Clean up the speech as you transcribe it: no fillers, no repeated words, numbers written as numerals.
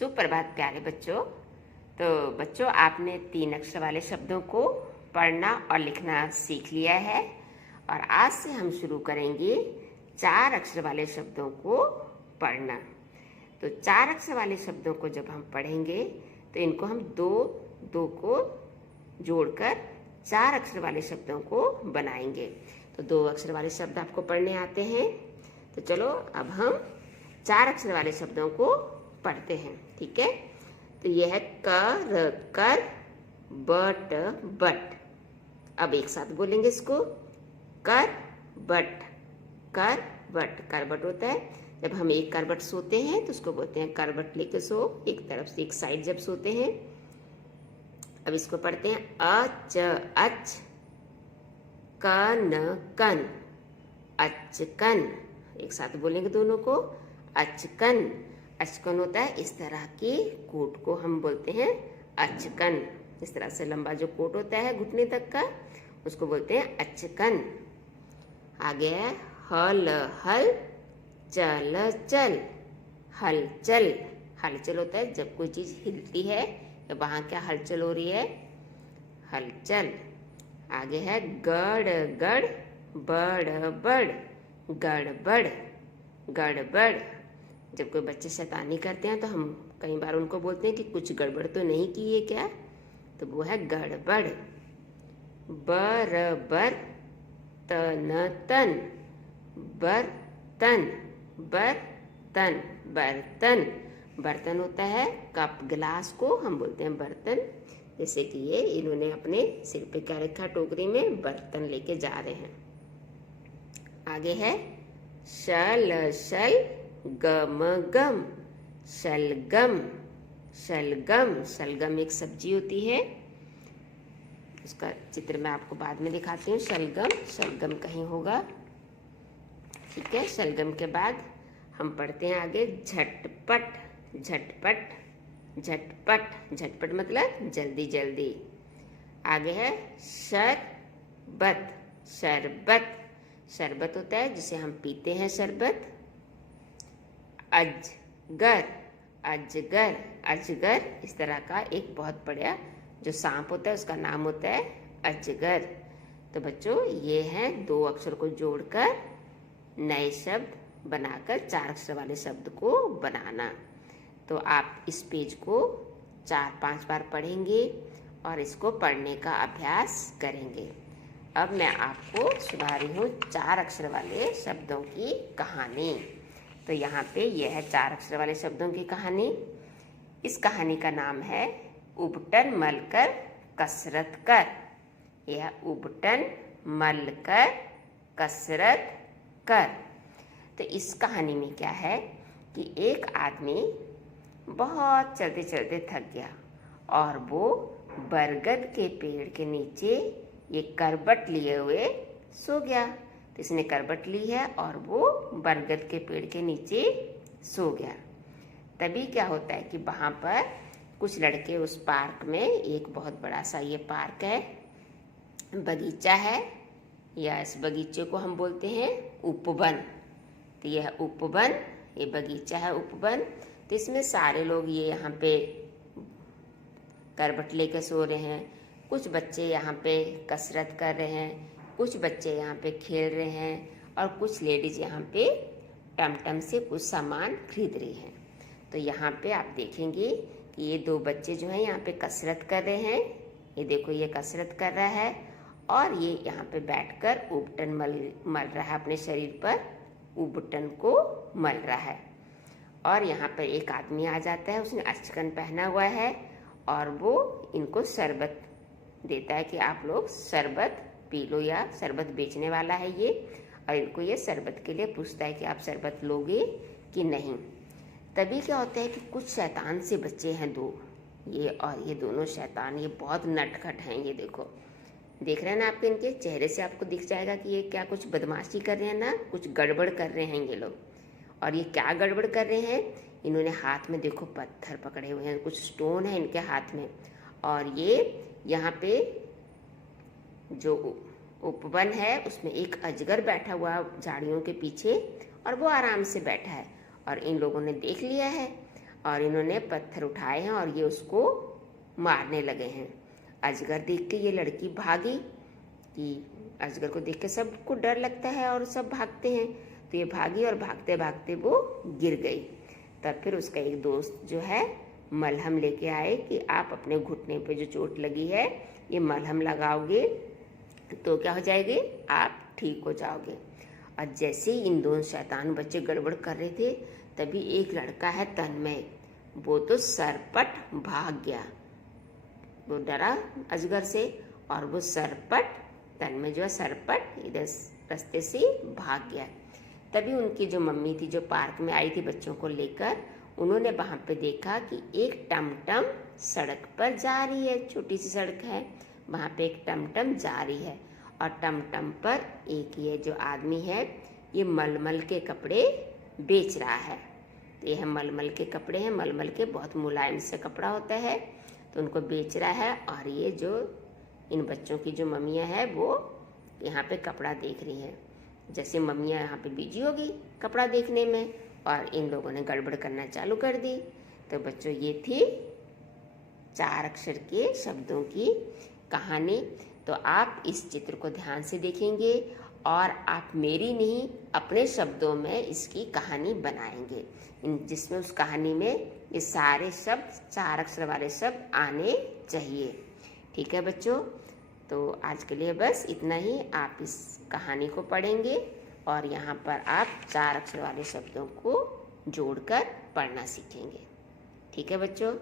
सुप्रभात प्यारे बच्चों। तो बच्चों, आपने 3 अक्षर वाले शब्दों को पढ़ना और लिखना सीख लिया है और आज से हम शुरू करेंगे 4 अक्षर वाले शब्दों को पढ़ना। तो 4 अक्षर वाले शब्दों को जब हम पढ़ेंगे तो इनको हम दो दो को जोड़कर 4 अक्षर वाले शब्दों को बनाएंगे। तो 2 अक्षर वाले शब्द आपको पढ़ने आते हैं। तो चलो अब हम 4 अक्षर वाले शब्दों को पढ़ते हैं, ठीक है। तो यह है कर, बट, बट। अब एक साथ बोलेंगे इसको, कर बट, कर बट। करबट होता है जब हम एक करबट सोते हैं तो उसको बोलते हैं करबट लेके सो, एक तरफ से एक साइड जब सोते हैं। अब इसको पढ़ते हैं अच, अच, कन, कन, अचकन। एक साथ बोलेंगे दोनों को, अचकन। अचकन होता है इस तरह की कोट को हम बोलते हैं अचकन। इस तरह से लंबा जो कोट होता है घुटने तक का, उसको बोलते हैं अचकन। आगे है हल, हल, चल, चल, हलचल। हलचल होता है जब कोई चीज हिलती है या वहां क्या हलचल हो रही है, हलचल। आगे है गड़, गड़, बड़, बड़, गड़बड़, गड़बड़। जब कोई बच्चे शैतानी करते हैं तो हम कई बार उनको बोलते हैं कि कुछ गड़बड़ तो नहीं की है क्या, तो वो है गड़बड़। बरबर, तन, तन, बर्तन, बर्तन, बर्तन। बर्तन होता है कप गिलास को हम बोलते हैं बर्तन। जैसे कि ये इन्होंने अपने सिर पे क्या रखा, टोकरी में बर्तन लेके जा रहे हैं। आगे है शल, शल, गम, गम, शलगम, शलगम। शलगम एक सब्जी होती है, उसका चित्र मैं आपको बाद में दिखाती हूँ। शलगम, शलगम कहीं होगा, ठीक है। शलगम के बाद हम पढ़ते हैं आगे झटपट, झटपट, झटपट। झटपट मतलब जल्दी जल्दी। आगे है शरबत, शरबत। शरबत होता है जिसे हम पीते हैं, शरबत। अजगर, अजगर, अजगर इस तरह का एक बहुत बड़ा जो सांप होता है उसका नाम होता है अजगर। तो बच्चों, ये हैं 2 अक्षर को जोड़कर नए शब्द बनाकर 4 अक्षर वाले शब्द को बनाना। तो आप इस पेज को 4-5 बार पढ़ेंगे और इसको पढ़ने का अभ्यास करेंगे। अब मैं आपको सुना रही हूँ 4 अक्षर वाले शब्दों की कहानी। तो यहाँ पे यह है 4 अक्षर वाले शब्दों की कहानी। इस कहानी का नाम है उबटन मलकर कसरत कर। यह उबटन मलकर कसरत कर। तो इस कहानी में क्या है कि एक आदमी बहुत चलते चलते थक गया और वो बरगद के पेड़ के नीचे ये करबट लिए हुए सो गया। तो इसने करबट ली है और वो बरगद के पेड़ के नीचे सो गया। तभी क्या होता है कि वहाँ पर कुछ लड़के उस पार्क में, एक बहुत बड़ा सा ये पार्क है, बगीचा है, या इस बगीचे को हम बोलते हैं उपवन। तो यह उपवन, ये बगीचा है उपवन। तो इसमें सारे लोग ये यहाँ पे करबट लेकर सो रहे हैं। कुछ बच्चे यहाँ पे कसरत कर रहे हैं, कुछ बच्चे यहाँ पे खेल रहे हैं और कुछ लेडीज यहाँ पे टमटम से कुछ सामान खरीद रही हैं। तो यहाँ पे आप देखेंगे कि ये 2 बच्चे जो हैं यहाँ पे कसरत कर रहे हैं। ये देखो, ये कसरत कर रहा है और ये यहाँ पे बैठकर उबटन मल रहा है, अपने शरीर पर उबटन को मल रहा है। और यहाँ पर एक आदमी आ जाता है, उसने अचकन पहना हुआ है और वो इनको शरबत देता है कि आप लोग शरबत पी लो, या शरबत बेचने वाला है ये, और इनको ये शरबत के लिए पूछता है कि आप शरबत लोगे कि नहीं। तभी क्या होता है कि कुछ शैतान से बच्चे हैं 2, ये और ये दोनों शैतान, ये बहुत नटखट हैं। ये देखो, देख रहे हैं ना, आपके इनके चेहरे से आपको दिख जाएगा कि ये क्या कुछ बदमाशी कर रहे हैं ना, कुछ गड़बड़ कर रहे हैं ये लोग। और ये क्या गड़बड़ कर रहे हैं, इन्होंने हाथ में देखो पत्थर पकड़े हुए हैं, कुछ स्टोन है इनके हाथ में। और ये यहाँ पे जो उपवन है उसमें एक अजगर बैठा हुआ झाड़ियों के पीछे, और वो आराम से बैठा है और इन लोगों ने देख लिया है। और इन्होंने पत्थर उठाए हैं और ये उसको मारने लगे हैं। अजगर देख के ये लड़की भागी कि अजगर को देख के सबको डर लगता है और सब भागते हैं, तो ये भागी और भागते भागते वो गिर गई। तब फिर उसका एक दोस्त जो है मलहम लेके आए कि आप अपने घुटने पे जो चोट लगी है ये मलहम लगाओगे तो क्या हो जाएगी, आप ठीक हो जाओगे। और जैसे ही इन दोनों शैतान बच्चे गड़बड़ कर रहे थे तभी एक लड़का है तन्मय, वो तो सरपट भाग गया। वो डरा अजगर से और वो सरपट, तन्मय जो है सरपट इधर रास्ते से भाग गया। तभी उनकी जो मम्मी थी जो पार्क में आई थी बच्चों को लेकर, उन्होंने वहाँ पे देखा कि एक टमटम सड़क पर जा रही है, छोटी सी सड़क है, वहाँ पे एक टमटम जा रही है और टमटम पर एक ये जो आदमी है ये मलमल के कपड़े बेच रहा है। तो ये है मलमल के कपड़े हैं, मलमल के बहुत मुलायम से कपड़ा होता है, तो उनको बेच रहा है। और ये जो इन बच्चों की जो मम्मियाँ हैं वो यहाँ पे कपड़ा देख रही हैं। जैसे मम्मियाँ यहाँ पे बिजी होगी कपड़ा देखने में और इन लोगों ने गड़बड़ करना चालू कर दी। तो बच्चों ये थी 4 अक्षर के शब्दों की कहानी। तो आप इस चित्र को ध्यान से देखेंगे और आप मेरी नहीं अपने शब्दों में इसकी कहानी बनाएंगे, जिसमें उस कहानी में ये सारे शब्द 4 अक्षर वाले शब्द आने चाहिए। ठीक है बच्चों, तो आज के लिए बस इतना ही। आप इस कहानी को पढ़ेंगे और यहाँ पर आप 4 अक्षर वाले शब्दों को जोड़कर पढ़ना सीखेंगे। ठीक है बच्चों।